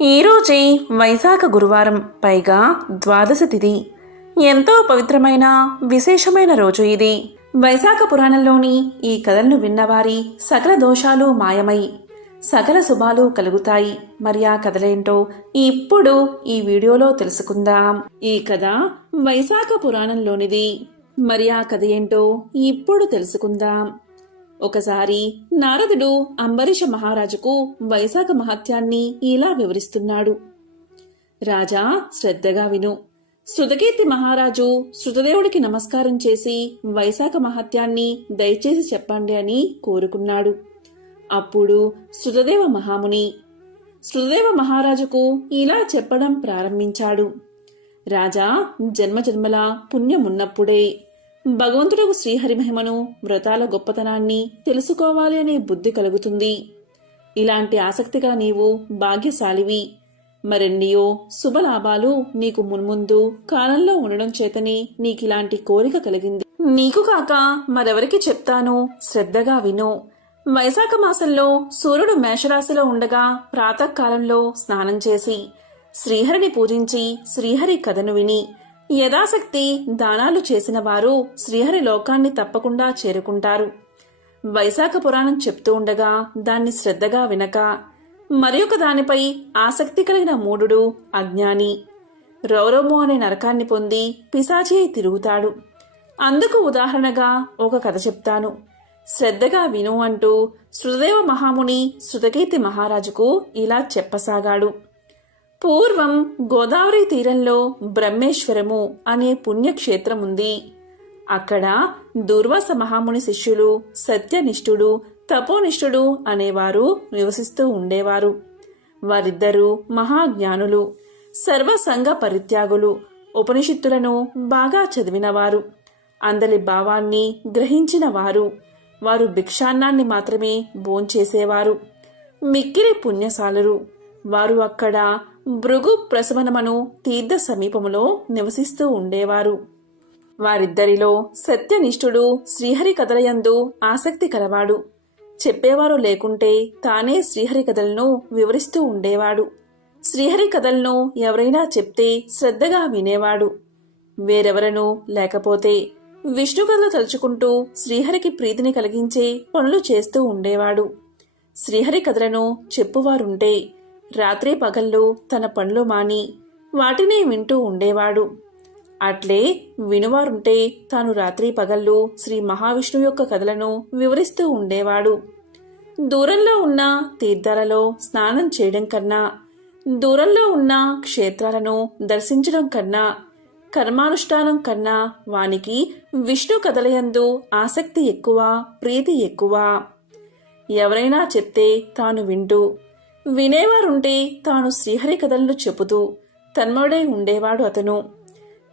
ఈరోజే వైశాఖ గురువారం, పైగా ద్వాదశ తిథి. ఎంతో పవిత్రమైన విశేషమైన రోజు ఇది. వైశాఖ పురాణంలోని ఈ కథలను విన్నవారి సకల దోషాలు మాయమై సకల శుభాలు కలుగుతాయి. మరి ఆ కథలేంటో ఇప్పుడు ఈ వీడియోలో తెలుసుకుందాం. ఈ కథ వైశాఖ పురాణంలోనిది. మరి ఆ కథ ఏంటో ఇప్పుడు తెలుసుకుందాం. ఒకసారి నారదుడు అంబరీష మహారాజుకు వైశాఖ మహత్యాన్ని ఇలా వివరిస్తున్నాడు. రాజా, శ్రద్ధగా విను. శృతకీర్తి మహారాజు శృతదేవుడికి నమస్కారం చేసి వైశాఖ మహత్యాన్ని దయచేసి చెప్పండి అని కోరుకున్నాడు. అప్పుడు శృతదేవ మహారాజుకు ఇలా చెప్పడం ప్రారంభించాడు. రాజా, జన్మజన్మల పుణ్యమున్నప్పుడే భగవంతుడు శ్రీహరి మహిమను, వ్రతాల గొప్పతనాన్ని తెలుసుకోవాలి అనే బుద్ధి కలుగుతుంది. ఇలాంటి ఆసక్తిగా నీవు భాగ్యశాలివి. మరెన్నియో శుభలాభాలు నీకు మున్ముందు కాలంలో ఉండడం చేతనే నీకిలాంటి కోరిక కలిగింది. నీకు కాక మరెవరికి చెప్తాను, శ్రద్ధగా విను. వైశాఖ మాసంలో సూర్యుడు మేషరాశిలో ఉండగా ప్రాతకాలంలో స్నానం చేసి శ్రీహరిని పూజించి శ్రీహరి కథను విని యథాశక్తి దానాలు చేసిన వారు శ్రీహరి లోకాన్ని తప్పకుండా చేరుకుంటారు. వైశాఖ పురాణం చెప్తూ ఉండగా దాన్ని శ్రద్ధగా వినక మరియొక దానిపై ఆసక్తి కలిగిన మూఢుడు, అజ్ఞాని రౌరము అనే నరకాన్ని పొంది పిశాచి అయి తిరుగుతాడు. అందుకు ఉదాహరణగా ఒక కథ చెప్తాను, శ్రద్ధగా విను అంటూ శృతదేవ మహాముని శృతకీర్తి మహారాజుకు ఇలా చెప్పసాగాడు. పూర్వం గోదావరి తీరంలో బ్రహ్మేశ్వరము అనే పుణ్యక్షేత్రం ఉంది. అక్కడ దుర్వాస మహాముని శిష్యులు సత్యనిష్ఠుడు, తపోనిష్ఠుడు అనేవారు నివసిస్తూ ఉండేవారు. వారిద్దరూ మహాజ్ఞానులు, సర్వసంగ పరిత్యాగులు, ఉపనిషత్తులను బాగా చదివినవారు, అందరి భావాన్ని గ్రహించిన వారు. వారు భిక్షాన్నాన్ని మాత్రమే భోంచేసేవారు. మిక్కిలి పుణ్యశాలురు. వారు అక్కడ భృగు ప్రసవనమను తీర్థ సమీపములో నివసిస్తూ ఉండేవారు. వారిద్దరిలో సత్యనిష్ఠుడు శ్రీహరి కథలయందు ఆసక్తి కలవాడు. చెప్పేవారు లేకుంటే తానే శ్రీహరి కథలను వివరిస్తూ ఉండేవాడు. శ్రీహరి కథలను ఎవరైనా చెప్తే శ్రద్ధగా వినేవాడు. వేరెవరనూ లేకపోతే విష్ణు కథలు తలుచుకుంటూ శ్రీహరికి ప్రీతిని కలిగించే పనులు చేస్తూ ఉండేవాడు. శ్రీహరి కథలను చెప్పువారుంటే రాత్రి పగళ్ళు తన పనులు మాని వాటినే వింటూ ఉండేవాడు. అట్లే వినువారుంటే తాను రాత్రి పగళ్ళు శ్రీ మహావిష్ణువు యొక్క కథలను వివరిస్తూ ఉండేవాడు. దూరంలో ఉన్న తీర్థాలలో స్నానం చేయడం కన్నా, దూరంలో ఉన్న క్షేత్రాలను దర్శించడం కన్నా, కర్మానుష్ఠానం కన్నా వానికి విష్ణు కథలయందు ఆసక్తి ఎక్కువ, ప్రీతి ఎక్కువ. ఎవరైనా చెప్తే తాను వింటూ, వినేవారుంటే తాను శ్రీహరి కథలను చెబుతూ తన్మయుడై ఉండేవాడు. అతను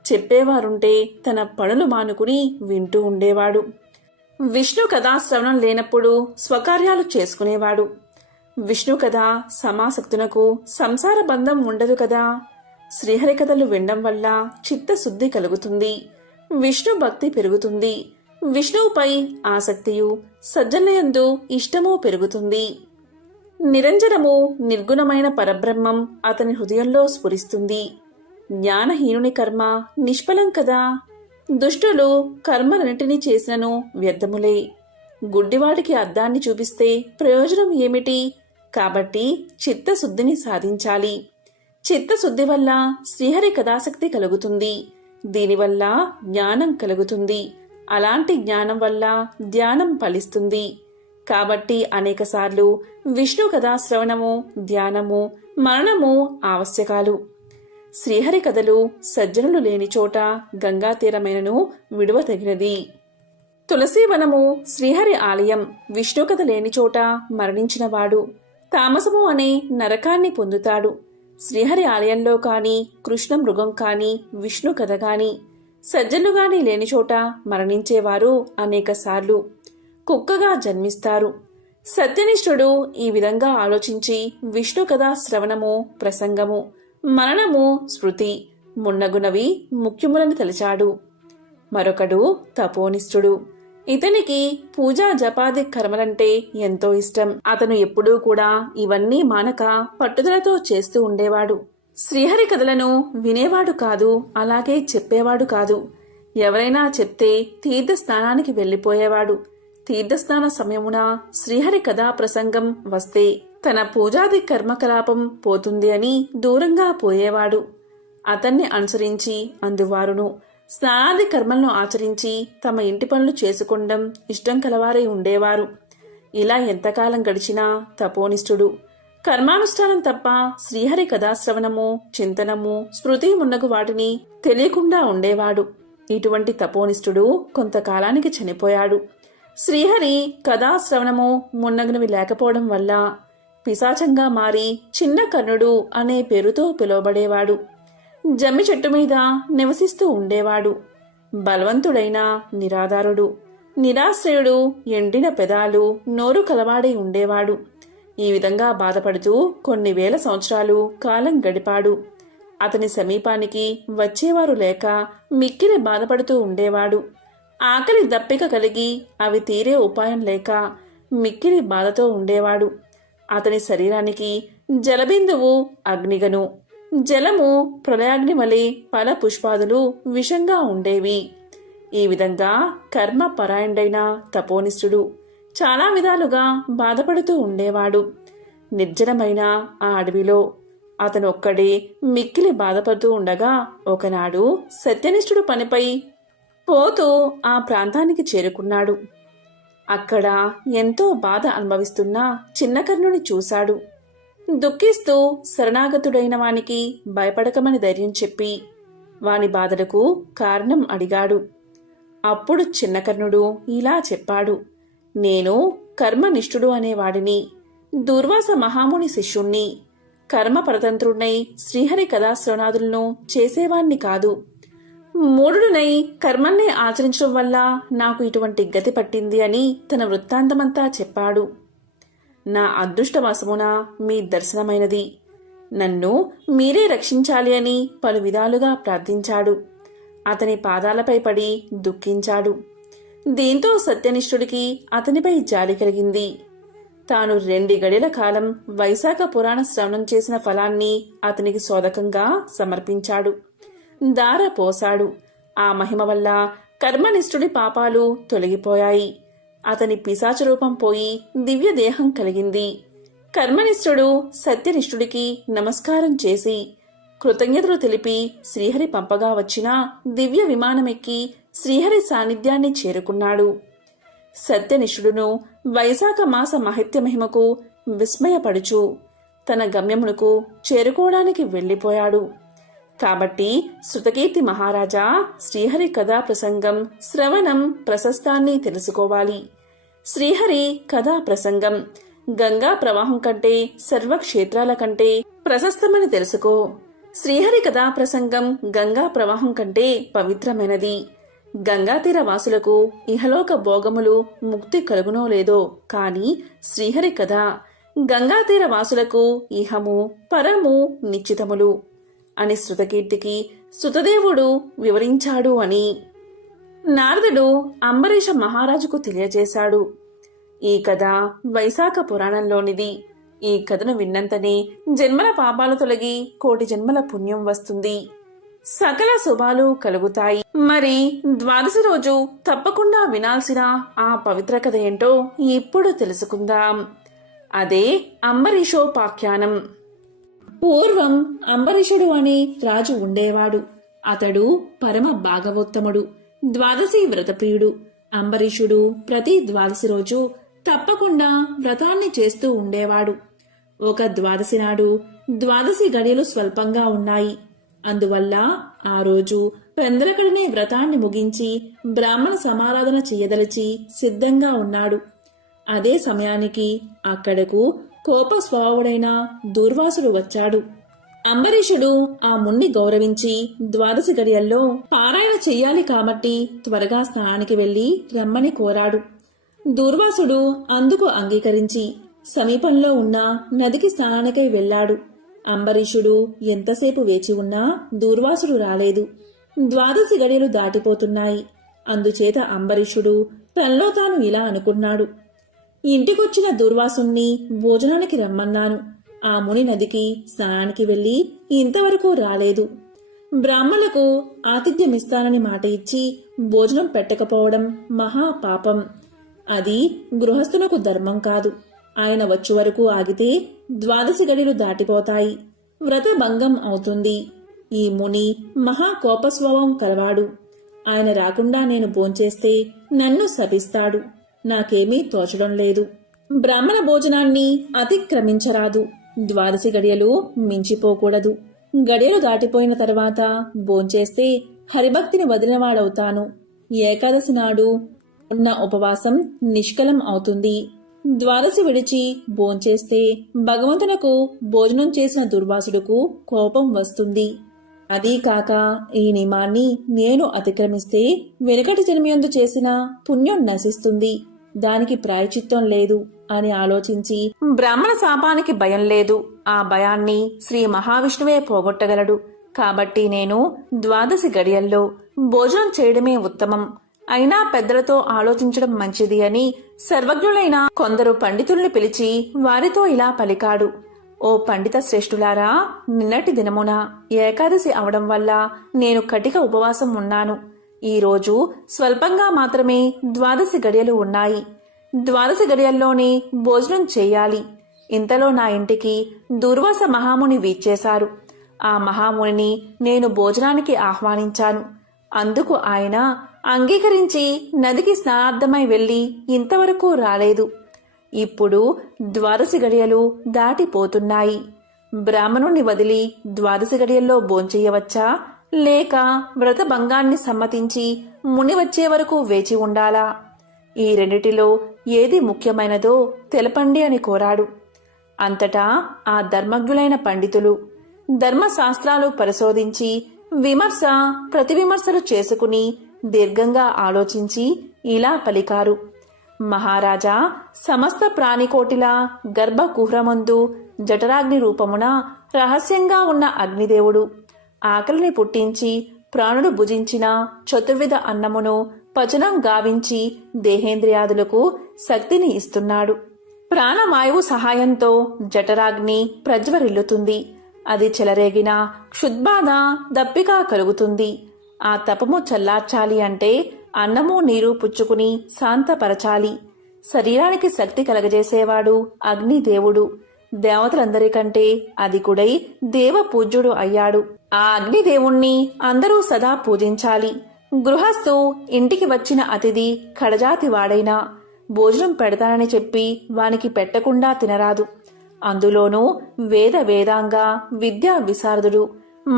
చెప్పేవారుంటే తన పనులు మానుకుని వింటూ ఉండేవాడు. విష్ణు కథా శ్రవణం లేనప్పుడు స్వకార్యాలు చేసుకునేవాడు. విష్ణు కథ సమాసక్తునకు సంసార బంధం ఉండదు కదా. శ్రీహరి కథలు వినడం వల్ల చిత్తశుద్ధి కలుగుతుంది, విష్ణు భక్తి పెరుగుతుంది, విష్ణువుపై ఆసక్తియు సజ్జనయందు ఇష్టము పెరుగుతుంది. నిరంజనము నిర్గుణమైన పరబ్రహ్మం అతని హృదయంలో స్ఫురిస్తుంది. జ్ఞానహీనుని కర్మ నిష్ఫలం కదా. దుష్టులు కర్మలన్నిటినీ చేసినను వ్యర్థములే. గుడ్డివాడికి అద్దాన్ని చూపిస్తే ప్రయోజనం ఏమిటి? కాబట్టి చిత్తశుద్ధిని సాధించాలి. చిత్తశుద్ధి వల్ల శ్రీహరి కథాసక్తి కలుగుతుంది. దీనివల్ల జ్ఞానం కలుగుతుంది. అలాంటి జ్ఞానం వల్ల ధ్యానం ఫలిస్తుంది. కాబట్టి అనేకసార్లు విష్ణు కథా శ్రవణము, ధ్యానము, మననము ఆవశ్యకాలు. శ్రీహరి కథలు సజ్జనులు లేని చోట గంగా తీరమైనను విడువతగినది. తులసీవనము శ్రీహరి ఆలయం. విష్ణు కథ లేని చోట మరణించినవాడు తామసము అనే నరకాన్ని పొందుతాడు. శ్రీహరి ఆలయంలో కాని, కృష్ణ మృగం కాని, విష్ణు కథ కాని, సజ్జనులు గాని లేని చోట మరణించేవారు అనేకసార్లు కుక్కగా జన్మిస్తారు. సత్యనిష్ఠుడు ఈ విధంగా ఆలోచించి విష్ణు కథా శ్రవణము, ప్రసంగము, మననము, స్మృతి మున్నగునవి ముఖ్యములని తలిచాడు. మరొకడు తపోనిష్ఠుడు. ఇతనికి పూజా జపాది కర్మలంటే ఎంతో ఇష్టం. అతను ఎప్పుడూ కూడా ఇవన్నీ మానక పట్టుదలతో చేస్తూ ఉండేవాడు. శ్రీహరి కథలను వినేవాడు కాదు, అలాగే చెప్పేవాడు కాదు. ఎవరైనా చెప్తే తీర్థస్నానానికి వెళ్ళిపోయేవాడు. తీర్థస్నాన సమయమున శ్రీహరి కథా ప్రసంగం వస్తే తన పూజాది కర్మకలాపం పోతుంది అని దూరంగా పోయేవాడు. అతన్ని అనుసరించి అందువారును స్నానాది కర్మలను ఆచరించి తమ ఇంటి పనులు చేసుకోవడం ఇష్టం కలవారై ఉండేవారు. ఇలా ఎంతకాలం గడిచినా తపోనిష్ఠుడు. కర్మానుష్ఠానం తప్ప శ్రీహరి కథాశ్రవణము, చింతనము, స్మృతి మున్నగు వాటిని తెలియకుండా ఉండేవాడు. ఇటువంటి తపోనిష్ఠుడు కొంతకాలానికి చనిపోయాడు. శ్రీహరి కథాశ్రవణము మున్నగునవి లేకపోవడం వల్ల పిశాచంగా మారి చిన్న కర్ణుడు అనే పేరుతో పిలువబడేవాడు. జమ్మి చెట్టు మీద నివసిస్తూ ఉండేవాడు. బలవంతుడైన నిరాధారుడు, నిరాశ్రయుడు, ఎండిన పెదాలు, నోరు కలవాడై ఉండేవాడు. ఈ విధంగా బాధపడుతూ కొన్ని వేల సంవత్సరాలు కాలం గడిపాడు. అతని సమీపానికి వచ్చేవారు లేక మిక్కిలి బాధపడుతూ ఉండేవాడు. ఆకలి దప్పిక కలిగి అవి తీరే ఉపాయం లేక మిక్కిలి బాధతో ఉండేవాడు. అతని శరీరానికి జలబిందువు అగ్నిగను, జలము ప్రళయాగ్ని వలె ఫల పుష్పాదులు విషంగా ఉండేవి. ఈ విధంగా కర్మ పరాయణుడైన తపోనిష్ఠుడు చాలా విధాలుగా బాధపడుతూ ఉండేవాడు. నిర్జనమైన ఆ అడవిలో అతను ఒక్కడే మిక్కిలి బాధపడుతూ ఉండగా ఒకనాడు సత్యనిష్ఠుడు పనిపై పోతూ ఆ ప్రాంతానికి చేరుకున్నాడు. అక్కడ ఎంతో బాధ అనుభవిస్తున్న చిన్నకర్ణుని చూశాడు. దుఃఖిస్తూ శరణాగతుడైన వానికి భయపడకమని ధైర్యం చెప్పి వాని బాధలకు కారణం అడిగాడు. అప్పుడు చిన్నకర్ణుడు ఇలా చెప్పాడు. నేను కర్మనిష్ఠుడు అనేవాడిని, దూర్వాస మహాముని శిష్యుణ్ణి. కర్మ పరతంత్రుడై శ్రీహరి కథాశ్రవణాదులను చేసేవాణ్ణి కాదు. మూఢుడునై కర్మల్ని ఆచరించడం వల్ల నాకు ఇటువంటి గతి పట్టింది అని తన వృత్తాంతమంతా చెప్పాడు. నా అదృష్టవశమున మీ దర్శనమైనది. నన్ను మీరే రక్షించాలి అని పలు విధాలుగా ప్రార్థించాడు. అతని పాదాలపై పడి దుఃఖించాడు. దీంతో సత్యనిష్ఠుడికి అతనిపై జాలి కలిగింది. తాను 2 గడియల కాలం వైశాఖ పురాణ శ్రవణం చేసిన ఫలాన్ని అతనికి సోదకంగా సమర్పించాడు. దార పోశాడు. ఆ మహిమ వల్ల కర్మనిష్ఠుడి పాపాలు తొలగిపోయాయి. అతని పిశాచ రూపం పోయి దివ్య దేహం కలిగింది. కర్మనిష్ఠుడు సత్యనిష్ఠుడికి నమస్కారం చేసి కృతజ్ఞతలు తెలిపి శ్రీహరి పంపగా వచ్చిన దివ్య విమానమెక్కి శ్రీహరి సాన్నిధ్యాన్ని చేరుకున్నాడు. సత్యనిష్ఠుడును వైశాఖ మాస మహిత్య మహిమకు విస్మయపడుచు తన గమ్యమునకు చేరుకోవడానికి వెళ్ళిపోయాడు. కాబట్టి శృతకీర్తి మహారాజా, శ్రీహరి కథా ప్రసంగం శ్రవణం ప్రశస్తాన్ని తెలుసుకోవాలి. శ్రీహరి కథా ప్రసంగం గంగా ప్రవాహం కంటే సర్వక్షేత్రాల కంటే ప్రశస్తమని తెలుసుకో. శ్రీహరి కథా ప్రసంగం గంగా ప్రవాహం కంటే పవిత్రమైనది. గంగా తీర వాసులకు ఇహలోక భోగములు ముక్తి కలుగునో లేదో కాని శ్రీహరి కథ గంగా తీర వాసులకు ఇహము పరము నిశ్చితములు అని శృతకీర్తికి శృతదేవుడు వివరించాడు అని నారదుడు అంబరీష మహారాజుకు తెలియజేశాడు. ఈ కథ వైశాఖ పురాణంలోనిది. ఈ కథను విన్నంతనే జన్మల పాపాలు తొలగి 1,000,000 జన్మల పుణ్యం వస్తుంది, సకల శుభాలు కలుగుతాయి. మరి ద్వాదశి రోజు తప్పకుండా వినాల్సిన ఆ పవిత్ర కథ ఏంటో ఇప్పుడు తెలుసుకుందాం. అదే అంబరీషోపాఖ్యానం. పూర్వం అంబరీషుడు అనే రాజు ఉండేవాడు. అతడు పరమ భాగవోత్తముడు, ద్వాదశి వ్రతప్రియుడు. అంబరీషుడు ప్రతి ద్వాదశి రోజు తప్పకుండా వ్రతాన్ని చేస్తూ ఉండేవాడు. ఒక ద్వాదశి నాడు ద్వాదశి గడియలు స్వల్పంగా ఉన్నాయి. అందువల్ల ఆ రోజు పెందలకడనే వ్రతాన్ని ముగించి బ్రాహ్మణ సమారాధన చేయదలిచి సిద్ధంగా ఉన్నాడు. అదే సమయానికి అక్కడకు కోప స్వభావుడైన దూర్వాసుడు వచ్చాడు. అంబరీషుడు ఆ మున్ని గౌరవించి ద్వాదశి గడియల్లో పారాయణ చెయ్యాలి కాబట్టి త్వరగా స్నానానికి వెళ్లి రమ్మని కోరాడు. దూర్వాసుడు అందుకు అంగీకరించి సమీపంలో ఉన్న నదికి స్నానానికై వెళ్లాడు. అంబరీషుడు ఎంతసేపు వేచి ఉన్నా దూర్వాసుడు రాలేదు. ద్వాదశి గడియలు దాటిపోతున్నాయి. అందుచేత అంబరీషుడు తనలో తాను ఇలా అనుకున్నాడు. ఇంటికొచ్చిన దుర్వాసుణ్ణి భోజనానికి రమ్మన్నాను. ఆ ముని నదికి స్నానానికి వెళ్లి ఇంతవరకు రాలేదు. బ్రాహ్మణులకు ఆతిథ్యమిస్తానని మాట ఇచ్చి భోజనం పెట్టకపోవడం మహాపాపం. అది గృహస్థులకు ధర్మం కాదు. ఆయన వచ్చే వరకు ఆగితే 12 గడిలు దాటిపోతాయి. వ్రతభంగం అవుతుంది. ఈ ముని మహాకోపస్వభావం కలవాడు. ఆయన రాకుండా నేను భోంచేస్తే నన్ను శపిస్తాడు. నాకేమీ తోచడం లేదు. బ్రాహ్మణ భోజనాన్ని అతిక్రమించరాదు. 12 గడియలు మించిపోకూడదు. గడియలు దాటిపోయిన తర్వాత భోంచేస్తే హరిభక్తిని వదిలినవాడవుతాను. ఏకాదశి నాడు ఉన్న ఉపవాసం నిష్కలం అవుతుంది. 12 విడిచి భోంచేస్తే భగవంతునకు భోజనం చేసిన దుర్వాసుడుకు కోపం వస్తుంది. అదీ కాక ఈ నియమాన్ని నేను అతిక్రమిస్తే వెనుకటి జన్మయందు చేసిన పుణ్యం నశిస్తుంది. దానికి ప్రాయచిత్తం లేదు అని ఆలోచించి, బ్రాహ్మణ శాపానికి భయం లేదు. ఆ భయాన్ని శ్రీ మహావిష్ణువే పోగొట్టగలడు. కాబట్టి నేను 12 గడియల్లో భోజనం చేయడమే ఉత్తమం. అయినా పెద్దలతో ఆలోచించడం మంచిది అని సర్వజ్ఞులైన కొందరు పండితుల్ని పిలిచి వారితో ఇలా పలికాడు. ఓ పండిత శ్రేష్ఠులారా, నిన్నటి దినమున ఏకాదశి అవడం వల్ల నేను కటిక ఉపవాసం ఉన్నాను. ఈరోజు స్వల్పంగా మాత్రమే 12 గడియలు ఉన్నాయి. 12 గడియల్లోనే భోజనం చేయాలి. ఇంతలో నా ఇంటికి దుర్వాస మహాముని వీచ్చేశారు. ఆ మహామునిని నేను భోజనానికి ఆహ్వానించాను. అందుకు ఆయన అంగీకరించి నదికి స్నానార్థమై వెళ్లి ఇంతవరకు రాలేదు. ఇప్పుడు 12 గడియలు దాటిపోతున్నాయి. బ్రాహ్మణుణ్ణి వదిలి 12 గడియల్లో భోంచెయ్యవచ్చా, లేక వ్రతభంగాన్ని సమ్మతించి ముని వచ్చే వరకు వేచి ఉండాలా? ఈ రెండిటిలో ఏది ముఖ్యమైనదో తెలపండి అని కోరాడు. అంతటా ఆ ధర్మజ్ఞులైన పండితులు ధర్మశాస్త్రాలు పరిశోధించి విమర్శ ప్రతివిమర్శలు చేసుకుని దీర్ఘంగా ఆలోచించి ఇలా పలికారు. మహారాజా, సమస్త ప్రాణికోటిల గర్భకుహ్రమందు జఠరాగ్ని రూపమున రహస్యంగా ఉన్న అగ్నిదేవుడు ఆకలిని పుట్టించి ప్రాణుడు భుజించిన చతుర్విధ అన్నమును పచనం గావించి దేహేంద్రియాదులకు శక్తిని ఇస్తున్నాడు. ప్రాణవాయువు సహాయంతో జఠరాగ్ని ప్రజ్వరిల్లుతుంది. అది చెలరేగిన క్షుద్బాధ దప్పిక కలుగుతుంది. ఆ తపము చల్లార్చాలి అంటే అన్నము నీరు పుచ్చుకుని శాంతపరచాలి. శరీరానికి శక్తి కలగజేసేవాడు అగ్నిదేవుడు. దేవతలందరికంటే అధికుడై దేవ పూజ్యుడు అయ్యాడు. ఆ అగ్నిదేవుణ్ణి అందరూ సదా పూజించాలి. గృహస్థు ఇంటికి వచ్చిన అతిథి కడజాతి వాడైనా భోజనం పెడతానని చెప్పి వానికి పెట్టకుండా తినరాదు. అందులోనూ వేదాంగ విద్యా విశారదుడు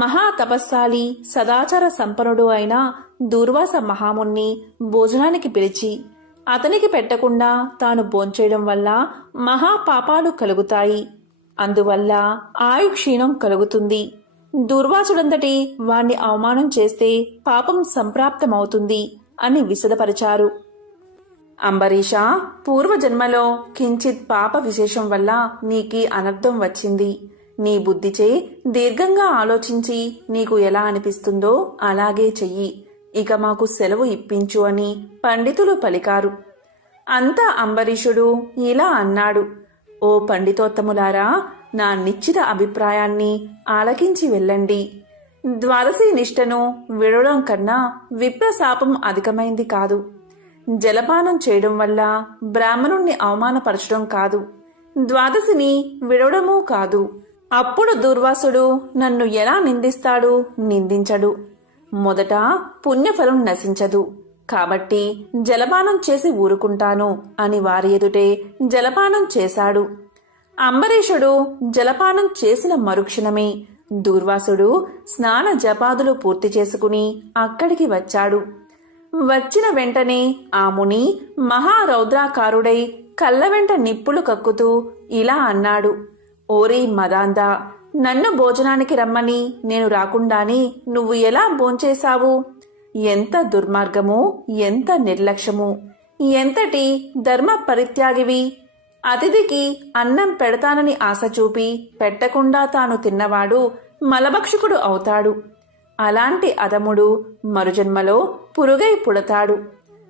మహాతపస్సాలి సదాచార సంపన్నుడు అయిన దూర్వాస మహాముని భోజనానికి పిలిచి అతనికి పెట్టకుండా తాను భోంచేయడం వల్ల మహాపాపాలు కలుగుతాయి. అందువల్ల ఆయుక్షీణం కలుగుతుంది. దుర్వాసుడంతటి వాణ్ణి అవమానం చేస్తే పాపం సంప్రాప్తమవుతుంది అని విశదపరిచారు. అంబరీష, పూర్వజన్మలో కించిత్ పాప విశేషం వల్ల నీకీ అనర్థం వచ్చింది. నీ బుద్ధిచే దీర్ఘంగా ఆలోచించి నీకు ఎలా అనిపిస్తుందో అలాగే చెయ్యి. ఇక మాకు సెలవు ఇప్పించు అని పండితులు పలికారు. అంతా అంబరీషుడు ఇలా అన్నాడు. ఓ పండితోత్తములారా, నా నిశ్చిత అభిప్రాయాన్ని ఆలకించి వెళ్ళండి. ద్వాదశి నిష్టను విడవడం కన్నా విప్రశాపం అధికమైంది కాదు. జలపానం చేయడం వల్ల బ్రాహ్మణుణ్ణి అవమానపరచడం కాదు, ద్వాదశిని విడవడమూ కాదు. అప్పుడు దుర్వాసుడు నన్ను ఎలా నిందిస్తాడు? నిందించడు. మొదట పుణ్యఫలం నశించదు. కాబట్టి జలపానం చేసి ఊరుకుంటాను అని వారి ఎదుటే జలపానం చేశాడు. అంబరీషుడు జలపానం చేసిన మరుక్షణమే దూర్వాసుడు స్నాన జపాదులు పూర్తి చేసుకుని అక్కడికి వచ్చాడు. వచ్చిన వెంటనే ఆ ముని మహారౌద్రాకారుడై కళ్ళ వెంట నిప్పులు కక్కుతూ ఇలా అన్నాడు. ఓరీ మదాందా, నన్ను భోజనానికి రమ్మని నేను రాకుండానే నువ్వు ఎలా భోంచేశావు? ఎంత దుర్మార్గము, ఎంత నిర్లక్ష్యము, ఎంతటి ధర్మ పరిత్యాగివి! అతిథికి అన్నం పెడతానని ఆశ చూపి పెట్టకుండా తాను తిన్నవాడు మలభక్షకుడు అవుతాడు. అలాంటి అధముడు మరుజన్మలో పురుగై పుడతాడు.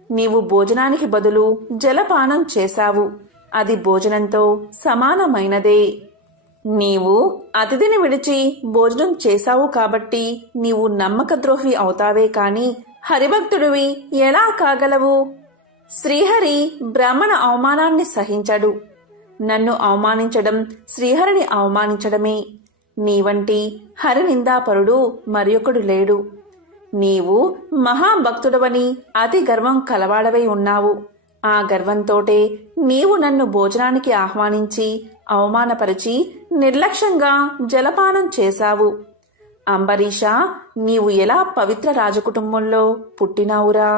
నీవు భోజనానికి బదులు జలపానం చేశావు. అది భోజనంతో సమానమైనదే. నీవు అతిథిని విడిచి భోజనం చేశావు కాబట్టి నీవు నమ్మకద్రోహి అవుతావే కాని హరిభక్తుడివి ఎలా కాగలవు? శ్రీహరి బ్రాహ్మణ అవమానాన్ని సహించడు. నన్ను అవమానించడం శ్రీహరిని అవమానించడమే. నీవంటి హరినిందాపరుడు మరియొకడు లేడు. నీవు మహాభక్తుడవని అతి గర్వం కలవాడవై ఉన్నావు. ఆ గర్వంతోటే నీవు నన్ను భోజనానికి ఆహ్వానించి అవమానపరిచి నిర్లక్ష్యంగా జలపానం చేశావు. అంబరీష, నీవు ఎలా పవిత్ర రాజకుటుంబంలో పుట్టినావురా?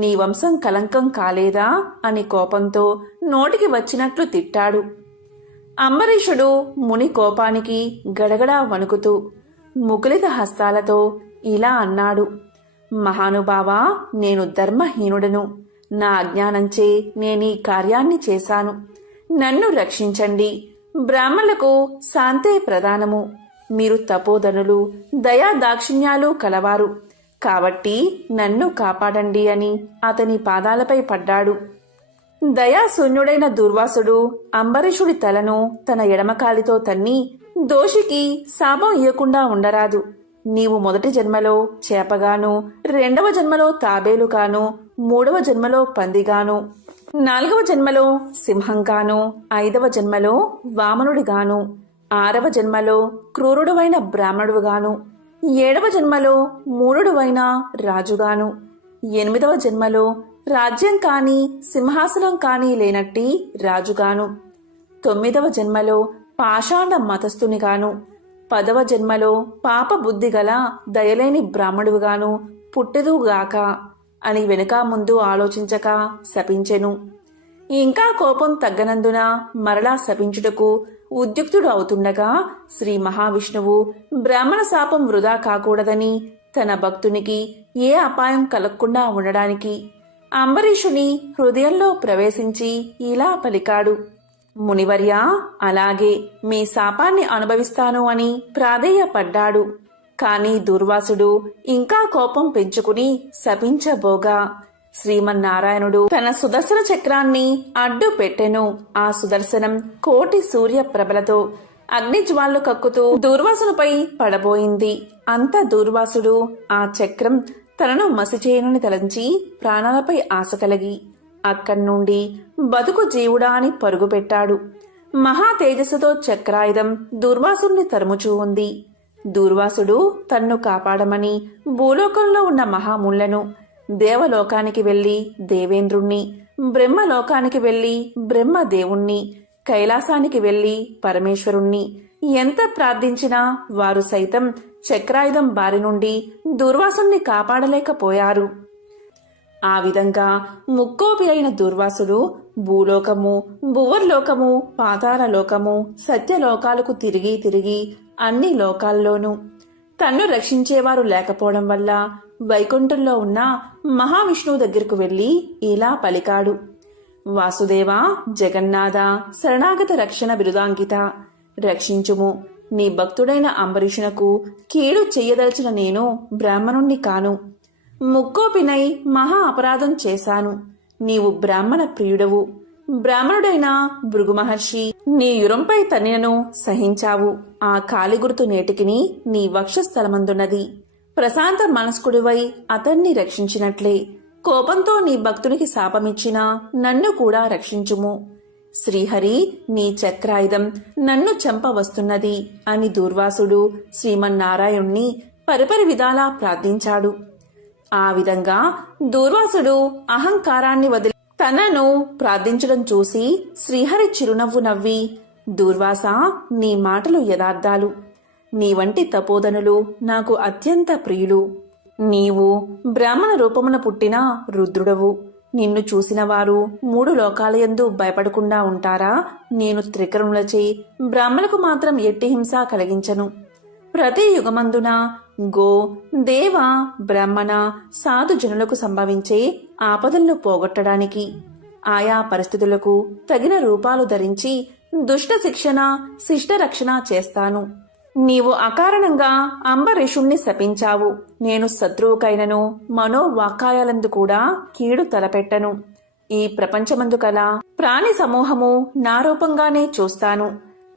నీ వంశం కలంకం కాలేదా అని కోపంతో నోటికి వచ్చినట్లు తిట్టాడు. అంబరీషుడు ముని కోపానికి గడగడా వణుకుతూ ముకులిత హస్తాలతో ఇలా అన్నాడు. మహానుభావా, నేను ధర్మహీనుడను. నా అజ్ఞానంచే నేనీ కార్యాన్ని చేశాను. నన్ను రక్షించండి. బ్రాహ్మణులకు శాంతే ప్రధానము. మీరు తపోధనులు, దయా దాక్షిణ్యాలు కలవారు కాబట్టి నన్ను కాపాడండి అని అతని పాదాలపై పడ్డాడు. దయాశూన్యుడైన దుర్వాసుడు అంబరీషుడి తలను తన ఎడమకాలితో తన్ని, దోషికి శాపం ఇయ్యకుండా ఉండరాదు. నీవు మొదటి జన్మలో చేపగాను, రెండవ జన్మలో తాబేలుగాను, మూడవ జన్మలో పందిగాను, నాలుగవ జన్మలో సింహంగాను, ఐదవ జన్మలో వామనుడిగాను, ఆరవ జన్మలో క్రూరుడువైన బ్రాహ్మణుడుగాను, ఏడవ జన్మలో మూఢుడువైన రాజుగాను, ఎనిమిదవ జన్మలో రాజ్యం కాని సింహాసనం కాని లేనట్టి రాజుగాను, తొమ్మిదవ జన్మలో పాషాండ మతస్థునిగాను, 10వ జన్మలో పాప బుద్ధి గల దయలేని బ్రాహ్మణుడుగాను పుట్టెదుగాక అని వెనుక ముందు ఆలోచించక శపించెను. ఇంకా కోపం తగ్గనందున మరలా శపించుటకు ఉద్యుక్తుడు అవుతుండగా శ్రీ మహావిష్ణువు బ్రాహ్మణ శాపం వృధా కాకూడదని తన భక్తునికి ఏ అపాయం కలగకుండా ఉండడానికి అంబరీషుని హృదయంలో ప్రవేశించి ఇలా పలికాడు. మునివర్యా, అలాగే మీ శాపాన్ని అనుభవిస్తాను అని ప్రాధేయపడ్డాడు. కాని దుర్వాసుడు ఇంకా కోపం పెంచుకుని శపించబోగా శ్రీమన్నారాయణుడు తన సుదర్శన చక్రాన్ని అడ్డు పెట్టెను. ఆ సుదర్శనం కోటి సూర్య ప్రభలతో అగ్నిజ్వాళ్లు కక్కుతూ దూర్వాసునిపై పడబోయింది. అంత దూర్వాసుడు ఆ చక్రం తనను మసిచేయనని తలంచి ప్రాణాలపై ఆశ కలిగి అక్కడ్నుండి బతుకు జీవుడా అని పరుగుపెట్టాడు. మహా తేజస్సుతో చక్రాయుధం దూర్వాసుని తరుముచూ ఉంది. దూర్వాసుడు తన్ను కాపాడమని భూలోకంలో ఉన్న మహాముళ్లను, దేవలోకానికి వెళ్లి దేవేంద్రుణ్ణి, బ్రహ్మలోకానికి వెళ్లి బ్రహ్మదేవుణ్ణి, కైలాసానికి వెళ్లి పరమేశ్వరుణ్ణి ఎంత ప్రార్థించినా వారు సైతం చక్రాయుధం బారి నుండి దూర్వాసుని కాపాడలేకపోయారు. ఆ విధంగా ముక్కోపి అయిన దుర్వాసుడు భూలోకము, భువర్లోకము, పాతాళలోకము, సత్యలోకాలకు తిరిగి తిరిగి అన్ని లోకాల్లోనూ తన్ను రక్షించేవారు లేకపోవడం వల్ల వైకుంఠంలో ఉన్న మహావిష్ణువు దగ్గరకు వెళ్లి ఇలా పలికాడు. వాసుదేవా, జగన్నాథ, శరణాగత రక్షణ బిరుదాంకిత, రక్షించుము. నీ భక్తుడైన అంబరీషునకు కీడు చెయ్యదలిచిన నేను బ్రాహ్మణుణ్ణి కాను. ముక్కోపినై మహా అపరాధం చేశాను. నీవు బ్రాహ్మణ ప్రియుడవు. బ్రాహ్మణుడైన భృగు మహర్షి నీ యురంపై తన్నినను సహించావు. ఆ కాలిగుర్తు నేటికిని నీ వక్షస్థలమందున్నది. ప్రశాంత మనస్కుడివై అతన్ని రక్షించినట్లే కోపంతో నీ భక్తునికి శాపమిచ్చినా నన్ను కూడా రక్షించుము. శ్రీహరి, నీ చక్రాయుధం నన్ను చంపవస్తున్నది అని దూర్వాసుడు శ్రీమన్నారాయణ్ణి పరిపరి విధాలా ప్రార్థించాడు. ఆ విధంగా దూర్వాసుడు అహంకారాన్ని వదిలి తనను ప్రార్థించడం చూసి శ్రీహరి చిరునవ్వు నవ్వి, దూర్వాసా, నీ మాటలు యథార్థాలు. నీ వంటి తపోధనులు నాకు అత్యంత ప్రియులు. నీవు బ్రాహ్మణ రూపమున పుట్టిన రుద్రుడవు. నిన్ను చూసిన వారు 3 లోకాలయందు భయపడకుండా ఉంటారా? నేను త్రికరణులచే బ్రాహ్మణులకు మాత్రం ఎట్టి హింస కలిగించను. ప్రతి యుగమందున గో, దేవ, బ్రాహ్మణ, సాధు జనులకు సంభవించే ఆపదలను పోగొట్టడానికి ఆయా పరిస్థితులకు తగిన రూపాలు ధరించి దుష్ట శిక్షణ, శిష్ట రక్షణ చేస్తాను. నీవు అకారణంగా అంబరీషుణ్ణి శపించావు. నేను శత్రువుకైనను మనోవాక్కాయాలందు కూడా కీడు తలపెట్టను. ఈ ప్రపంచమందు కల ప్రాణి సమూహము నా రూపంగానే చూస్తాను.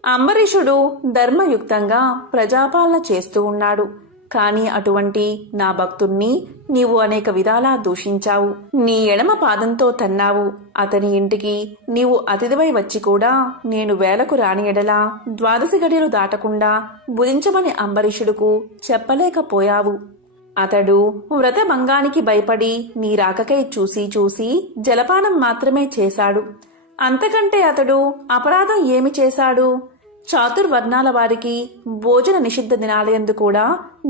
అంబరీషుడు ధర్మయుక్తంగా ప్రజాపాలన చేస్తూ ఉన్నాడు. కాని అటువంటి నా భక్తుణ్ణి నీవు అనేక విధాలా దూషించావు. నీ ఎడమ పాదంతో తన్నావు. అతని ఇంటికి నీవు అతిథివై వచ్చి కూడా నేను వేలకు రాని ఎడలా 12 గడియలు దాటకుండా భుజించమని అంబరీషుడుకు చెప్పలేకపోయావు. అతడు వ్రతభంగానికి భయపడి నీ రాకకై చూసి జలపానం మాత్రమే చేశాడు. అంతకంటే అతడు అపరాధం ఏమి చేశాడు? చాతుర్వర్ణాల వారికి భోజన నిషిద్ధ దినాలయందు కూడా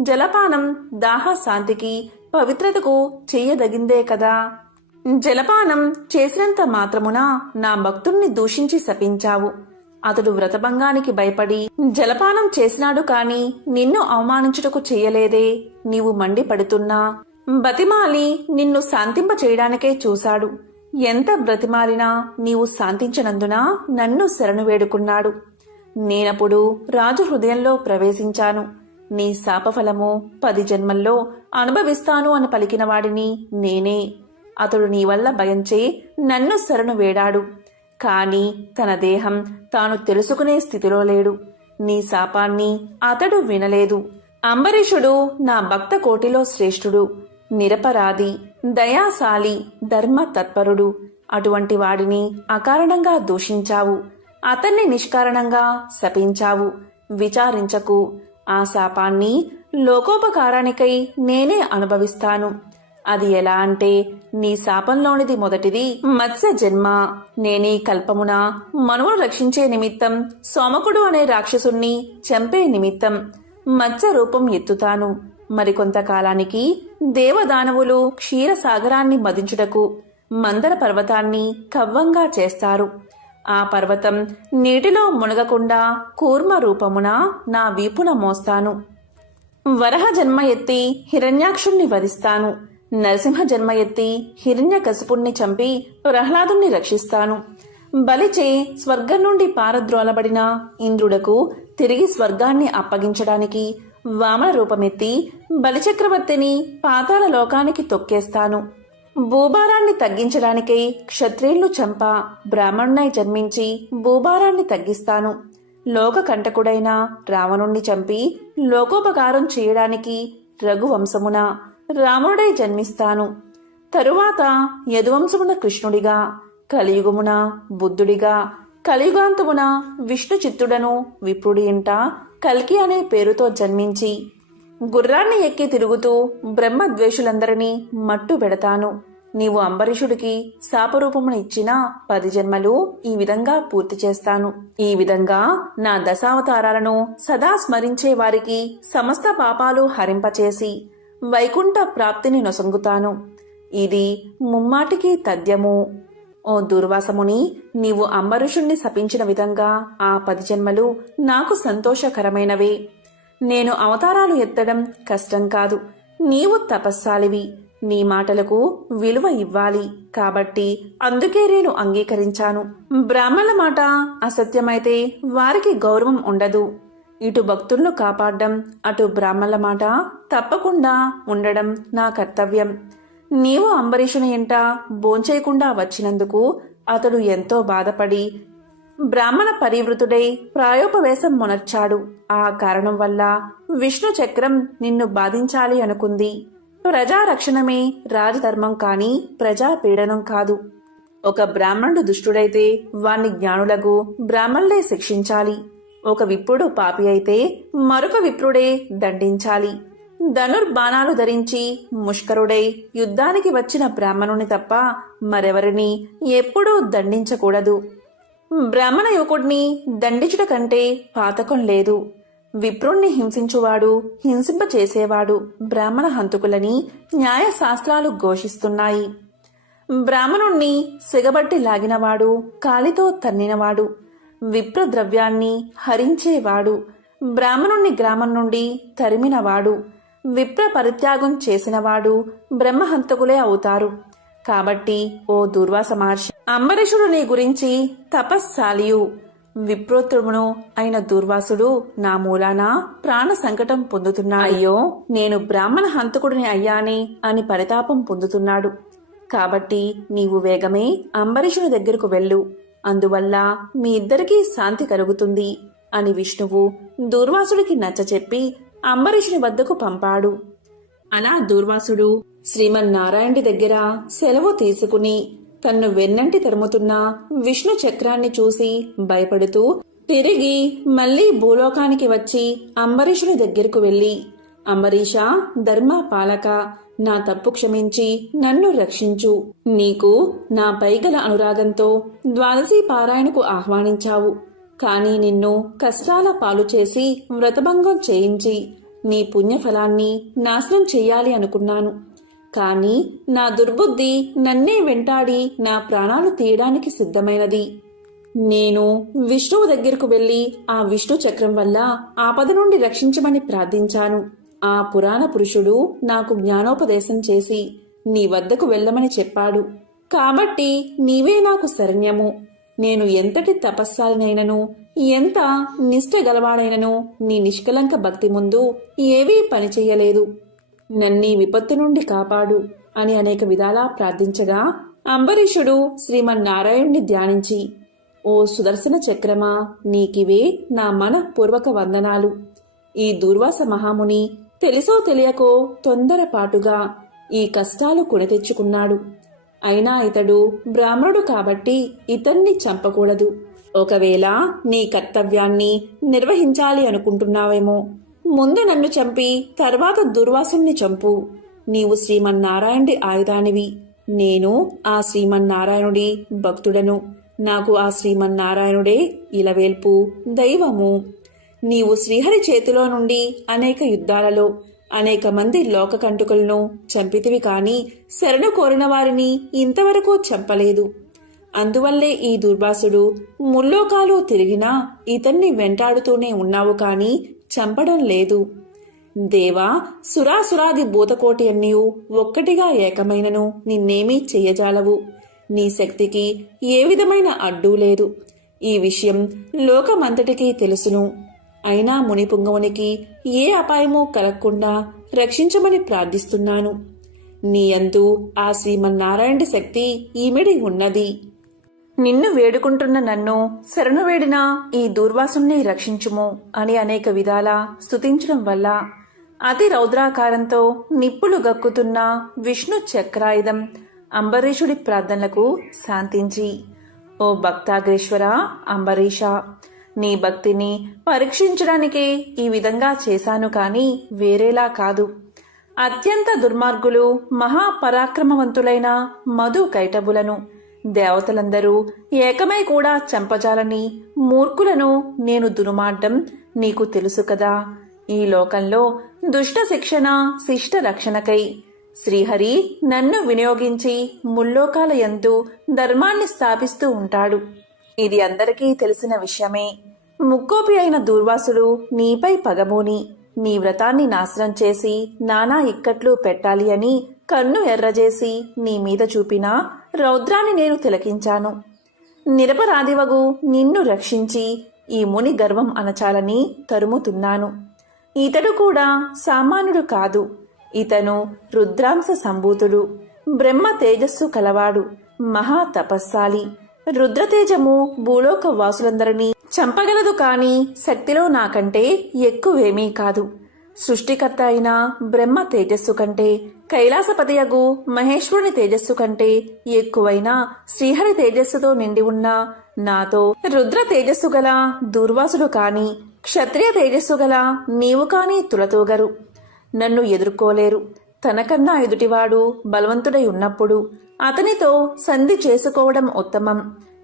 జలపానం దాహ శాంతికి పవిత్రతకు చెయ్యదగిందే కదా. జలపానం చేసినంత మాత్రమున నా భక్తుణ్ణి దూషించి శపించావు. అతడు వ్రతభంగానికి భయపడి జలపానం చేసినాడు కాని నిన్ను అవమానించుటకు చెయ్యలేదే. నీవు మండిపడుతున్నా బతిమాలి నిన్ను శాంతింప చేయడానికే చూశాడు. ఎంత బ్రతిమాలినా నీవు శాంతించనందున నన్ను శరణు వేడుకున్నాడు. నేనప్పుడు రాజు హృదయంలో ప్రవేశించాను. నీ శాపఫలము 10 జన్మల్లో అనుభవిస్తాను అని పలికిన వాడిని నేనే. అతడు నీ వల్ల భయంచే నన్ను శరణు వేడాడు. కాని తన దేహం తాను తెలుసుకునే స్థితిలో లేడు. నీ శాపాన్ని అతడు వినలేదు. అంబరీషుడు నా భక్త కోటిలో శ్రేష్ఠుడు, నిరపరాధి, దయాశాలి, ధర్మ తత్పరుడు. అటువంటి వాడిని అకారణంగా దూషించావు. అతన్ని నిష్కారణంగా శపించావు. విచారించకు. ఆ శాపాన్ని లోకోపకారానికై నేనే అనుభవిస్తాను. అది ఎలా అంటే, నీ శాపంలోనిది మొదటిది మత్స్య జన్మ. నేనీ కల్పమున మనువును రక్షించే నిమిత్తం సోమకుడు అనే రాక్షసుణ్ణి చంపే నిమిత్తం మత్స్య రూపం ఎత్తుతాను. మరికొంతకాలానికి దేవదానవులు క్షీరసాగరాన్ని మదించుటకు మందర పర్వతాన్ని కవ్వంగా చేస్తారు. ఆ పర్వతం నీటిలో మునగకుండా కూర్మ రూపమున నా వీపున మోస్తాను. వరహ జన్మ ఎత్తి హిరణ్యాక్షుణ్ణి వధిస్తాను. నరసింహ జన్మ ఎత్తి హిరణ్యకశిపుణ్ణి చంపి ప్రహ్లాదుణ్ణి రక్షిస్తాను. బలిచే స్వర్గం నుండి పారద్రోలబడిన ఇంద్రుడకు తిరిగి స్వర్గాన్ని అప్పగించడానికి వామన రూపమెత్తి బలిచక్రవర్తిని పాతాళ లోకానికి తొక్కేస్తాను. భూభారాన్ని తగ్గించడానికై క్షత్రియులను చంప బ్రాహ్మణునై జన్మించి భూభారాన్ని తగ్గిస్తాను. లోకకంటకుడైన రావణుణ్ణి చంపి లోకోపకారం చేయడానికి రఘువంశమున రాముడై జన్మిస్తాను. తరువాత యదువంశమున కృష్ణుడిగా, కలియుగమున బుద్ధుడిగా, కలియుగాంతమున విష్ణు చిత్తుడను విప్రుడి ఇంట కల్కి అనే పేరుతో జన్మించి గుర్రాన్ని ఎక్కి తిరుగుతూ బ్రహ్మద్వేషులందరినీ మట్టు పెడతాను. నీవు అంబరీషుడికి శాపరూపమును ఇచ్చిన 10 జన్మలు ఈ విధంగా పూర్తి చేస్తాను. ఈ విధంగా నా దశావతారాలను సదా స్మరించే వారికి సమస్త పాపాలు హరింపచేసి వైకుంఠ ప్రాప్తిని నొసంగుతాను. ఇది ముమ్మాటికి తథ్యము. ఓ దుర్వాసముని, నీవు అంబరీషుణ్ణి శపించిన విధంగా ఆ 10 జన్మలు నాకు సంతోషకరమైనవే. నేను అవతారాలు ఎత్తడం కష్టం కాదు. నీవు తపస్సాలివి. నీ మాటలకు విలువ ఇవ్వాలి. కాబట్టి అందుకే నేను అంగీకరించాను. బ్రాహ్మణుల మాట అసత్యమైతే వారికి గౌరవం ఉండదు. ఇటు భక్తులను కాపాడడం, అటు బ్రాహ్మణుల మాట తప్పకుండా ఉండడం నా కర్తవ్యం. నీవు అంబరీషుని ఇంట భోంచేయకుండా వచ్చినందుకు అతడు ఎంతో బాధపడి బ్రాహ్మణ పరివృతుడై ప్రాయోపవేశం మొనర్చాడు. ఆ కారణం వల్ల విష్ణు చక్రం నిన్ను బాధించాలి అనుకుంది. ప్రజారక్షణమే రాజధర్మం కాని ప్రజాపీడనం కాదు. ఒక బ్రాహ్మణుడు దుష్టుడైతే వాణ్ణి జ్ఞానులకు బ్రాహ్మణులే శిక్షించాలి. ఒక విప్రుడు పాపి అయితే మరొక విప్రుడే దండించాలి. ధనుర్బాణాలు ధరించి ముష్కరుడై యుద్ధానికి వచ్చిన బ్రాహ్మణుని తప్ప మరెవరిని ఎప్పుడూ దండించకూడదు. బ్రాహ్మణ యువకుడిని దండించుట కంటే పాతకం లేదు. విప్రుణ్ణి హింసించువాడు, హింసింప చేసేవాడు బ్రాహ్మణ హంతకులని న్యాయశాస్త్రాలు ఘోషిస్తున్నాయి. బ్రాహ్మణుణ్ణి సిగబట్టి లాగినవాడు, కాలితో తన్నినవాడు, విప్ర ద్రవ్యాన్ని హరించేవాడు, బ్రాహ్మణుణ్ణి గ్రామం నుండి తరిమినవాడు, విప్ర పరిత్యాగం చేసినవాడు బ్రహ్మహంతకులే అవుతారు. కాబట్టి ఓ దుర్వాస మహర్షి, అంబరీషుడు నీ గురించి తపస్సాలియు, విప్రోత్తమును అయిన దూర్వాసుడు నా మూలాన ప్రాణ సంకటం పొందుతున్నాడు. అయ్యో, నేను బ్రాహ్మణ హంతకుడిని అయ్యాని అని పరితాపం పొందుతున్నాడు. కాబట్టి నీవు వేగమే అంబరీషుని దగ్గరకు వెళ్ళు, అందువల్ల మీ ఇద్దరికీ శాంతి కలుగుతుంది అని విష్ణువు దూర్వాసుడికి నచ్చచెప్పి అంబరీషుని వద్దకు పంపాడు. అలా దూర్వాసుడు శ్రీమన్నారాయణుడి దగ్గర సెలవు తీసుకుని తన్ను వెన్నంటి తరుముతున్న విష్ణు చక్రాన్ని చూసి భయపడుతూ తిరిగి మళ్లీ భూలోకానికి వచ్చి అంబరీషుని దగ్గరకు వెళ్లి, అంబరీషా, ధర్మ పాలక, నా తప్పు క్షమించి నన్ను రక్షించు. నీకు నా పైగల అనురాగంతో ద్వాదశి పారాయణకు ఆహ్వానించావు. కాని నిన్ను కష్టాల పాలు చేసి వ్రతభంగం చేయించి నీ పుణ్యఫలాన్ని నాశనం చెయ్యాలి అనుకున్నాను. కాని నా దుర్బుద్ధి నన్నే వెంటాడి నా ప్రాణాలు తీయడానికి సిద్ధమైనది. నేను విష్ణువు దగ్గరకు వెళ్లి ఆ విష్ణు చక్రం వల్ల ఆపద నుండి రక్షించమని ప్రార్థించాను. ఆ పురాణ పురుషుడు నాకు జ్ఞానోపదేశం చేసి నీ వద్దకు వెళ్ళమని చెప్పాడు. కాబట్టి నీవే నాకు శరణ్యము. నేను ఎంతటి తపస్సాలినైనను, ఎంత నిష్ఠ గలవాడైనను నీ నిష్కలంక భక్తి ముందు ఏవీ పనిచెయ్యలేదు. నన్నీ విపత్తు నుండి కాపాడు అని అనేక విధాలా ప్రార్థించగా అంబరీషుడు శ్రీమన్నారాయణుని ధ్యానించి, ఓ సుదర్శన చక్రమా, నీకివే నా మనఃపూర్వక వందనాలు. ఈ దూర్వాస మహాముని తెలిసో తెలియకో తొందరపాటుగా ఈ కష్టాలు కొని తెచ్చుకున్నాడు. అయినా ఇతడు బ్రాహ్మణుడు కాబట్టి ఇతన్ని చంపకూడదు. ఒకవేళ నీ కర్తవ్యాన్ని నిర్వహించాలి అనుకుంటున్నావేమో, ముందు నన్ను చంపి తర్వాత దుర్వాసుని చంపు. నీవు శ్రీమన్నారాయణుడి ఆయుధానివి. నేను ఆ శ్రీమన్నారాయణుడి భక్తుడను. నాకు ఆ శ్రీమన్నారాయణుడే ఇలవేల్పు, దైవము. నీవు శ్రీహరి చేతిలో నుండి అనేక యుద్ధాలలో అనేక మంది లోకకంటుకులను చంపితివి, కాని శరణు కోరిన వారిని ఇంతవరకు చంపలేదు. అందువల్లే ఈ దుర్వాసుడు ముల్లోకాలు తిరిగినా ఇతన్ని వెంటాడుతూనే ఉన్నావు, కాని చంపడం లేదు. దేవా, సురాసురాది భూతకోటి అన్నియు ఒక్కటిగా ఏకమైనను నిన్నేమీ చెయ్యజాలవు. నీ శక్తికి ఏ విధమైన అడ్డూ లేదు. ఈ విషయం లోకమంతటికీ తెలుసును. అయినా మునిపుంగవునికి ఏ అపాయమూ కలగకుండా రక్షించమని ప్రార్థిస్తున్నాను. నీ యందు ఆ శ్రీమన్నారాయణుడి శక్తి ఈమెడి ఉన్నది. నిన్ను వేడుకుంటున్న నన్ను శరణు వేడిన ఈ దూర్వాసుని రక్షించుము అని అనేక విధాలా స్తుతించడం వల్ల అతి రౌద్రాకారంతో నిప్పులు గక్కుతున్న విష్ణు చక్రాయుధం అంబరీషుడి ప్రార్థనలకు శాంతించి, ఓ భక్తాగ్రేశ్వర అంబరీష, నీ భక్తిని పరీక్షించడానికే ఈ విధంగా చేశాను, కాని వేరేలా కాదు. అత్యంత దుర్మార్గులు, మహాపరాక్రమవంతులైన మధు కైటబులను దేవతలందరూ ఏకమై కూడా చంపజాలని మూర్ఖులను నేను దుర్మార్గం నీకు తెలుసు కదా. ఈ లోకంలో దుష్ట శిక్షణ, శిష్ట రక్షణకై శ్రీహరి నన్ను వినియోగించి ముల్లోకాల యందు ధర్మాన్ని స్థాపిస్తూ ఉంటాడు. ఇది అందరికీ తెలిసిన విషయమే. ముక్కోపి అయిన దూర్వాసుడు నీపై పగబూని నీ వ్రతాన్ని నాశనం చేసి నానా ఇక్కట్లు పెట్టాలి అని కన్ను ఎర్రజేసి నీ మీద చూపిన రౌద్రాన్ని నేను తిలకించాను. నిరపరాధివగు నిన్ను రక్షించి ఈ ముని గర్వం అనచాలని తరుముతున్నాను. ఇతడు కూడా సామాన్యుడు కాదు. ఇతను రుద్రాంశ సంభూతుడు, బ్రహ్మ తేజస్సు కలవాడు, మహా తపస్సాలి. రుద్రతేజము భూలోక వాసులందరినీ చంపగలదు, కాని శక్తిలో నాకంటే ఎక్కువేమీ కాదు. సృష్టికర్త అయిన బ్రహ్మ తేజస్సు కంటే, కైలాసపతియగు మహేశ్వరుని తేజస్సు కంటే ఎక్కువైన శ్రీహరి తేజస్సుతో నిండి ఉన్న నాతో రుద్ర తేజస్సు గల దూర్వాసుడు కాని, క్షత్రియ తేజస్సు గల నీవు కాని తులతూగరు. నన్ను ఎదుర్కోలేరు. తనకన్నా ఎదుటివాడు బలవంతుడై ఉన్నప్పుడు అతనితో సంధి చేసుకోవడం ఉత్తమం.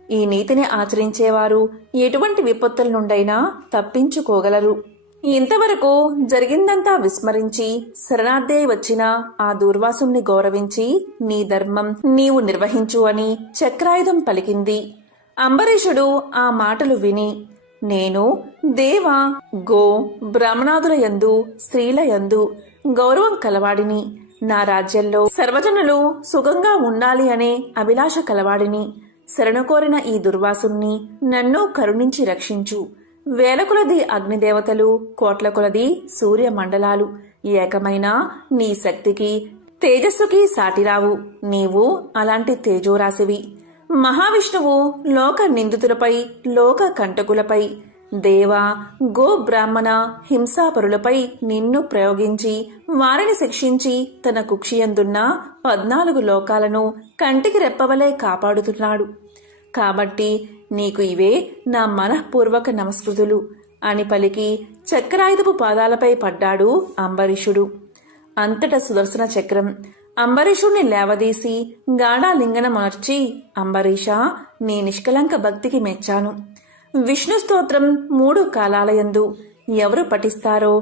ఈ నీతిని ఆచరించేవారు ఎటువంటి విపత్తుల నుండైనా తప్పించుకోగలరు. ఇంతవరకు జరిగిందంతా విస్మరించి శరణార్థే వచ్చిన ఆ దూర్వాసుని గౌరవించి నీ ధర్మం నీవు నిర్వహించు అని చక్రాయుధం పలికింది. అంబరీషుడు ఆ మాటలు విని, నేను దేవ, గో, బ్రాహ్మణాదుల యందు, స్త్రీల యందు గౌరవం కలవాడిని. నా రాజ్యంలో సర్వజనులు సుఖంగా ఉండాలి అనే అభిలాష కలవాడిని. శరణు కోరిన ఈ దుర్వాసుని నన్ను కరుణించి రక్షించు. వేల కొలది అగ్నిదేవతలు, కోట్ల కొలది సూర్య మండలాలు ఏకమైన నీ శక్తికి, తేజస్సుకి సాటిరావు. నీవు అలాంటి తేజోరాశివి. మహావిష్ణువు లోక నిందితులపై, లోక కంటకులపై, దేవ, గో బ్రాహ్మణ హింసాపరులపై నిన్ను ప్రయోగించి వారిని శిక్షించి తన కుక్షియందున్న 14 లోకాలను కంటికి రెప్పవలే కాపాడుతున్నాడు. కాబట్టి నీకు ఇవే నా మనఃపూర్వక నమస్కృతులు అని పలికి చక్రాయుధపు పాదాలపై పడ్డాడు అంబరీషుడు. అంతటా సుదర్శన చక్రం అంబరీషుణ్ణి లేవదీసి గాఢాలింగనమర్చి, అంబరీషా, నీ నిష్కలంక భక్తికి మెచ్చాను. విష్ణు స్తోత్రం 3 కాలాలయందు ఎవరు పఠిస్తారో,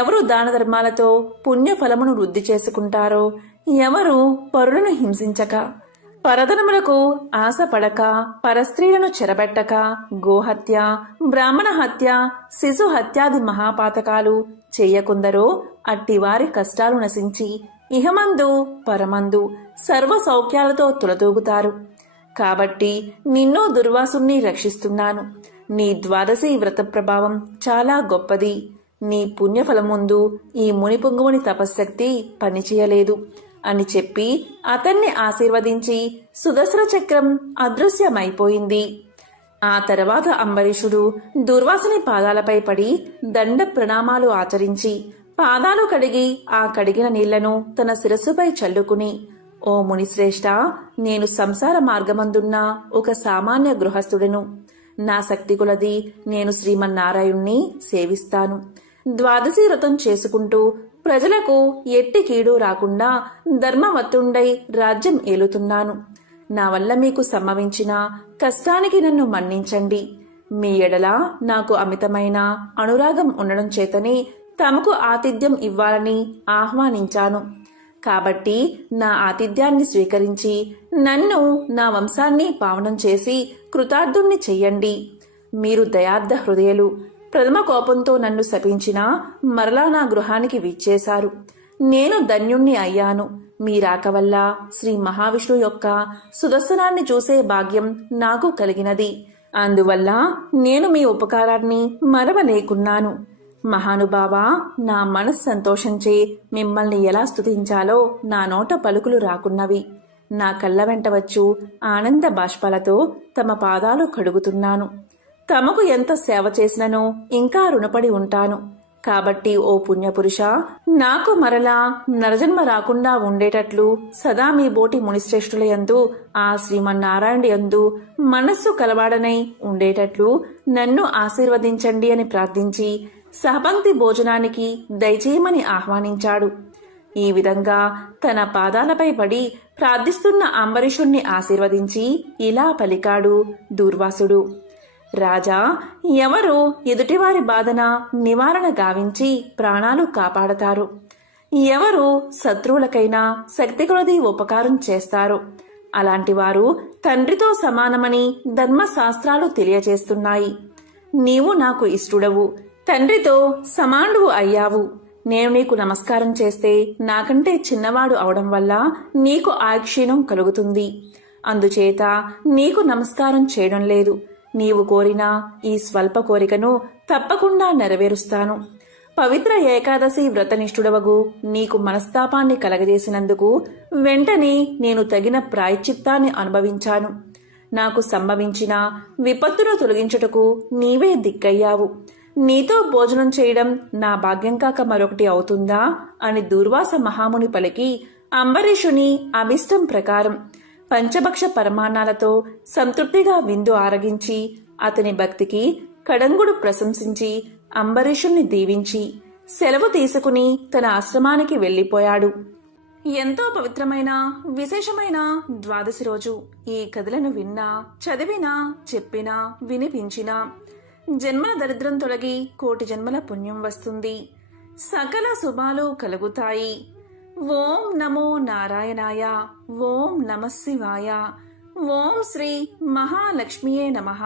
ఎవరు దాన ధర్మాలతో పుణ్యఫలమును వృద్ధి చేసుకుంటారో, ఎవరు పరులను హింసించక, పరధనములకు ఆశపడక, పరస్త్రీలను చెరబెట్టక, గోహత్య, బ్రాహ్మణ హత్య, శిశు హత్యాది మహాపాతకాలు చెయ్యకుందరో అట్టివారి కష్టాలు నశించి ఇహమందు పరమందు సర్వ సౌఖ్యాలతో తులతూగుతారు. కాబట్టి నిన్ను దుర్వాసుని రక్షిస్తున్నాను. నీ ద్వాదశి వ్రత ప్రభావం చాలా గొప్పది. నీ పుణ్యఫలం ముందు ఈ మునిపుంగువుని తపశ్శక్తి పనిచేయలేదు అని చెప్పి అతన్ని ఆశీర్వదించి సుదర్శన చక్రం అదృశ్యమైపోయింది. ఆ తర్వాత అంబరీషుడు దుర్వాసుని పాదాలపై పడి దండ ప్రణామాలు ఆచరించి పాదాలు కడిగి ఆ కడిగిన నీళ్లను తన శిరస్సుపై చల్లుకుని, ఓ మునిశ్రేష్ఠ, నేను సంసార మార్గమందున్న ఒక సామాన్య గృహస్థుడను. నా శక్తి కొలది నేను శ్రీమన్నారాయణ్ణి సేవిస్తాను. ద్వాదశి వ్రతం చేసుకుంటూ ప్రజలకు ఎట్టి కీడు రాకుండా ధర్మవత్తుండై రాజ్యం ఏలుతున్నాను. నా వల్ల మీకు సంభవించిన కష్టానికి నన్ను మన్నించండి. మీ ఎడల నాకు అమితమైన అనురాగం ఉండడం చేతనే తమకు ఆతిథ్యం ఇవ్వాలని ఆహ్వానించాను. కాబట్టి నా ఆతిథ్యాన్ని స్వీకరించి నన్ను, నా వంశాన్ని పావనం చేసి కృతార్థుణ్ణి చెయ్యండి. మీరు దయార్థ హృదయులు. ప్రథమ కోపంతో నన్ను శపించినా మరలా నా గృహానికి విచ్చేశారు. నేను ధన్యుణ్ణి అయ్యాను. మీ రాక వల్ల శ్రీ మహావిష్ణువు యొక్క సుదర్శనాన్ని చూసే భాగ్యం నాకు కలిగినది. అందువల్ల నేను మీ ఉపకారాన్ని మరవలేకున్నాను. మహానుభావా, నా మనస్సు సంతోషంచే మిమ్మల్ని ఎలా స్తుతించాలో నా నోట పలుకులు రాకున్నవి. నా కళ్ళ వెంట వచ్చు ఆనంద బాష్పాలతో తమ పాదాలు కడుగుతున్నాను. తమకు ఎంత సేవ చేసిననో ఇంకా రుణపడి ఉంటాను. కాబట్టి ఓ పుణ్యపురుష, నాకు మరలా నరజన్మ రాకుండా ఉండేటట్లు సదా మీ బోటి మునిశ్రేష్ఠుల యందు, ఆ శ్రీమన్నారాయణ యందు మనస్సు కలవాడనై ఉండేటట్లు నన్ను ఆశీర్వదించండి అని ప్రార్థించి సహపంక్తి భోజనానికి దయచేయమని ఆహ్వానించాడు. ఈ విధంగా తన పాదాలపై పడి ప్రార్థిస్తున్న అంబరీషుణ్ణి ఆశీర్వదించి ఇలా పలికాడు దూర్వాసుడు. రాజా, ఎవరు ఎదుటివారి బాధన నివారణ గావించి ప్రాణాలు కాపాడతారు, ఎవరు శత్రువులకైనా శక్తి కొలది ఉపకారం చేస్తారో అలాంటి వారు తండ్రితో సమానమని ధర్మశాస్త్రాలు తెలియజేస్తున్నాయి. నీవు నాకు ఇష్టుడవు, తండ్రితో సమానుడు అయ్యావు. నేను నీకు నమస్కారం చేస్తే నాకంటే చిన్నవాడు అవడం వల్ల నీకు ఆక్షీణం కలుగుతుంది. అందుచేత నీకు నమస్కారం చేయడం లేదు. నీవు కోరిన ఈ స్వల్ప కోరికను తప్పకుండా నెరవేరుస్తాను. పవిత్ర ఏకాదశి వ్రతనిష్ఠుడవగు నీకు మనస్తాపాన్ని కలగజేసినందుకు వెంటనే నేను తగిన ప్రాయశ్చిత్తాన్ని అనుభవించాను. నాకు సంభవించిన విపత్తును తొలగించుటకు నీవే దిక్కయ్యావు. నీతో భోజనం చేయడం నా భాగ్యం కాక మరొకటి అవుతుందా అని దూర్వాస మహాముని పలికి అంబరీషుని అభిష్టం ప్రకారం పంచభక్ష పరమాన్నాలతో సంతృప్తిగా విందు ఆరగించి అతని భక్తికి కడంగుడు ప్రశంసించి అంబరీషుణ్ణి దీవించి సెలవు తీసుకుని తన ఆశ్రమానికి వెళ్లిపోయాడు. ఎంతో పవిత్రమైన విశేషమైన ద్వాదశి రోజు ఈ కథలను విన్నా, చదివినా, చెప్పినా, వినిపించినా జన్మల దరిద్రం తొలగి కోటి జన్మల పుణ్యం వస్తుంది. సకల శుభాలు కలుగుతాయి. ఓం నమో నారాయణాయ. ఓం నమః శివాయ. ఓం శ్రీ మహాలక్ష్మియే నమః.